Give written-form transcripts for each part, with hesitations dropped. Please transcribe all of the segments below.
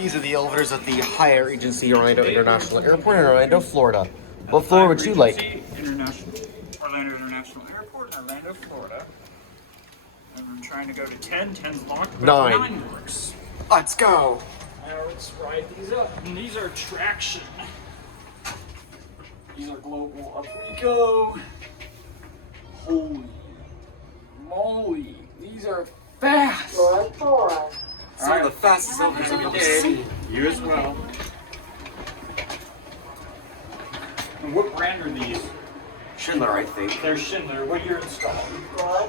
These are the elevators at the Hyatt Regency Orlando International Airport in Orlando, Florida. What floor would you like? Orlando International Airport, Orlando, Florida. And I'm trying to go to 10. 10's locked, but 9 works. Let's go. Now let's ride these up. And these are traction. These are global. Up we go. Holy moly. These are fast. Some of the fastest elevators I've ever seen. You as well. And what brand are these? Schindler, I think. They're Schindler. What year installed? Sorry.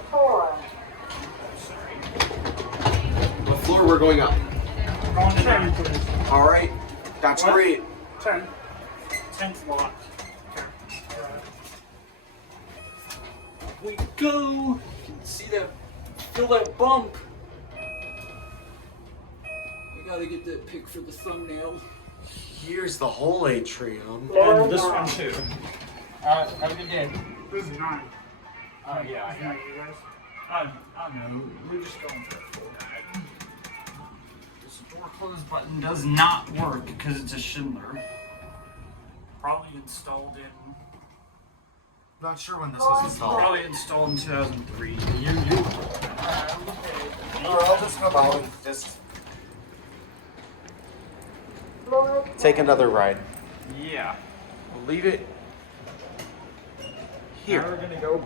What floor we're going up? We're going to 10, please. All right. That's What? great. 10. 10's locked. Okay. Up we go. You can see that. Feel that bump. We gotta get that pic for the thumbnail. Here's the whole atrium. And this one too. Have a good day. This is 9. Oh yeah. You guys? I know. We're just going for a full ride. This door close button does not work because it's a Schindler. Probably installed in. Not sure when this was installed. Probably installed in 2003. I'll just come out and just take another ride. Yeah. We'll leave it Now here. we're gonna go